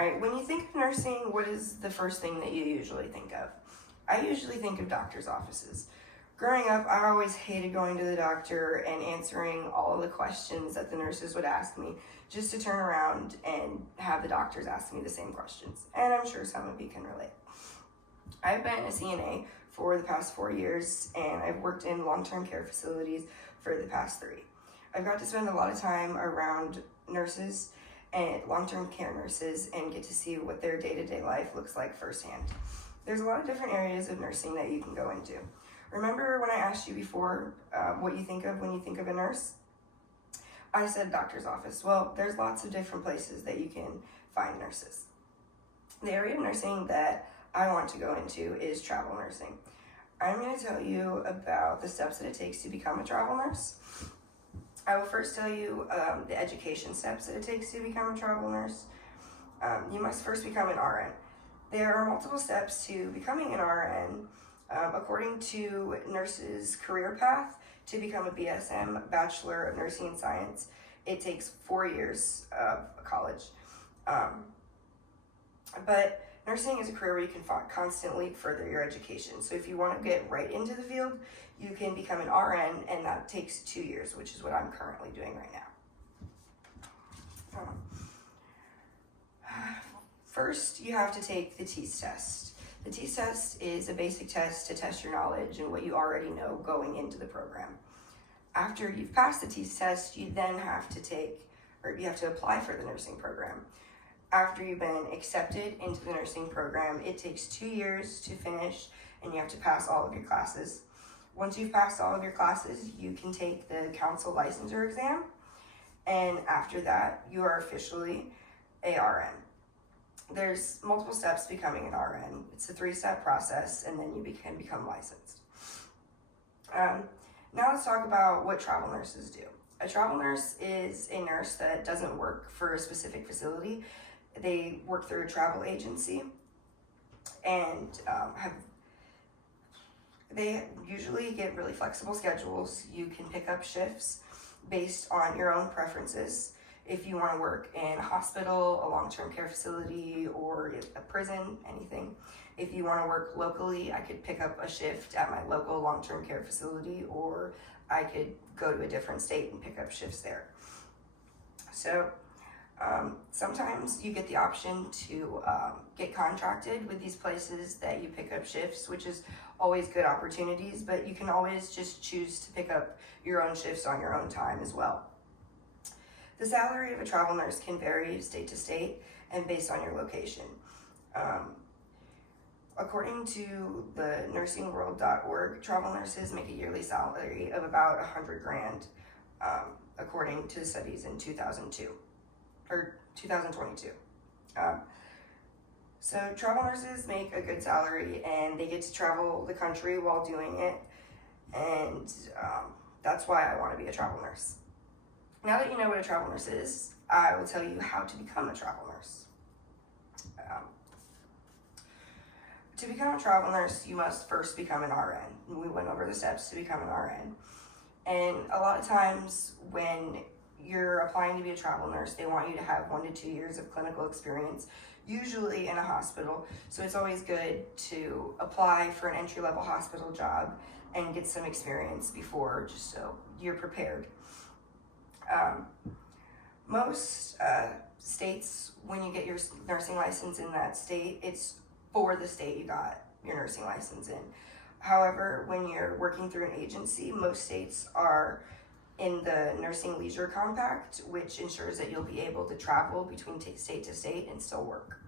right, when you think of nursing, what is the first thing that you usually think of? I usually think of doctor's offices. Growing up, I always hated going to the doctor and answering all of the questions that the nurses would ask me, just to turn around and have the doctors ask me the same questions. And I'm sure some of you can relate. I've been a CNA for the past 4 years, and I've worked in long-term care facilities for the past 3. I've got to spend a lot of time around nurses and long-term care nurses and get to see what their day-to-day life looks like firsthand. There's a lot of different areas of nursing that you can go into. Remember when I asked you before what you think of when you think of a nurse? I said doctor's office. Well, there's lots of different places that you can find nurses. The area of nursing that I want to go into is travel nursing. I'm going to tell you about the steps that it takes to become a travel nurse. I will first tell you the education steps that it takes to become a travel nurse. You must first become an RN. There are multiple steps to becoming an RN. According to nurses' career path, to become a BSN, Bachelor of Nursing Science, it takes 4 years of college. But nursing is a career where you can constantly further your education. So if you want to get right into the field, you can become an RN, and that takes 2 years, which is what I'm currently doing right now. First, you have to take the TEAS test. The TEAS test is a basic test to test your knowledge and what you already know going into the program. After you've passed the TEAS test, you then have to apply for the nursing program. After you've been accepted into the nursing program, it takes 2 years to finish, and you have to pass all of your classes. Once you've passed all of your classes, you can take the council licensure exam, and after that, you are officially a RN. There's multiple steps to becoming an RN. It's a 3-step process, and then you can become licensed. Now let's talk about what travel nurses do. A travel nurse is a nurse that doesn't work for a specific facility. They work through a travel agency, and they usually get really flexible schedules. You can pick up shifts based on your own preferences. If you want to work in a hospital, a long-term care facility, or a prison, anything. If you want to work locally, I could pick up a shift at my local long-term care facility, or I could go to a different state and pick up shifts there. So sometimes you get the option to get contracted with these places that you pick up shifts, which is always good opportunities, but you can always just choose to pick up your own shifts on your own time as well. The salary of a travel nurse can vary state to state and based on your location. According to the nursingworld.org, travel nurses make a yearly salary of about $100,000, according to studies in 2022. So travel nurses make a good salary, and they get to travel the country while doing it, and that's why I want to be a travel nurse. Now that you know what a travel nurse is, I will tell you how to become a travel nurse. To become a travel nurse, you must first become an RN. We went over the steps to become an RN. And a lot of times when you're applying to be a travel nurse, they want you to have 1 to 2 years of clinical experience, usually in a hospital. So it's always good to apply for an entry-level hospital job and get some experience before, just so you're prepared. Most states, when you get your nursing license in that state, it's for the state you got your nursing license in. However, when you're working through an agency, most states are in the Nursing Leisure Compact, which ensures that you'll be able to travel between state to state and still work.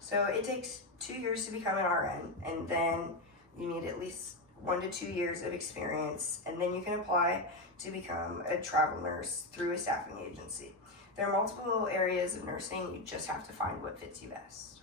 So it takes 2 years to become an RN, and then you need at least 1 to 2 years of experience, and then you can apply to become a travel nurse through a staffing agency. There are multiple areas of nursing, you just have to find what fits you best.